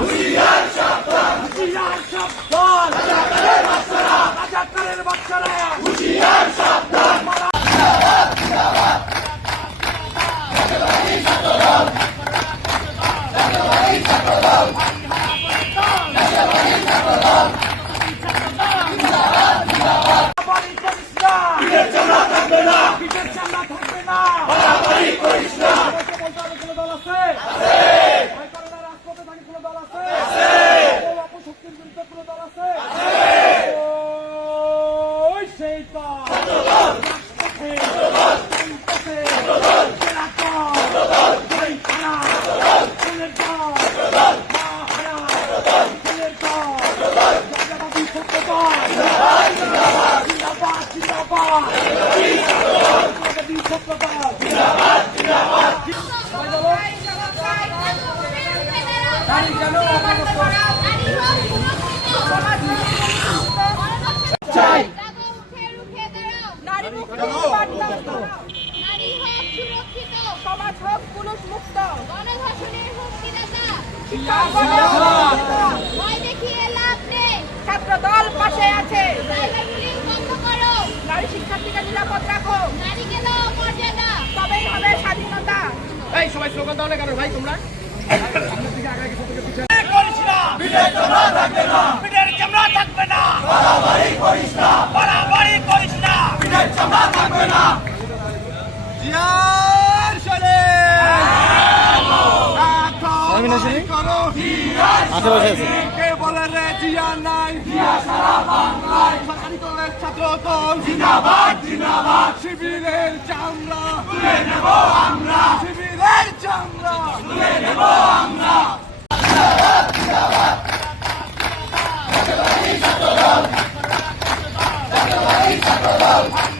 হুঁশিয়ার সাবধান রাজাকারের বাচ্চারা হুঁশিয়ার সাবধান বাড়ি করিস না পিঠের চামড়া থাকবে না পিঠের চামড়া থাকবে না বাড়াবাড়ি করিস না বলতে হবে কোনো দল আছে আছে ভাইকরণা রাজপথে থাকি কোনো দল আছে আছে অপশক্তির বিরুদ্ধে কোনো দল আছে আছে ওই সেই দল রাজপথে রাজপথে নারী নিরাপদ রাখো নারীকে স্বাধীনতা এই সবাই স্লোগান দাও ভাই তোমরা? করিস না থাকবে না। পিঠের চামড়া থাকবে না। বাড়াবাড়ি করিস না বাড়াবাড়ি করিস না পিঠের চামড়া থাকবে না জিয়ার শরে করো আশেপাশে আছে কে বলে রে জিয়া নাই জিয়া সারা বাংলায় সরকারি দলের ছাত্র দল। জিন্দাবাদ জিন্দাবাদ। শিবিরের চামড়া। তুলে নেব আমরা। শিবিরের চামড়া। তুলে নেব আমরা। নারী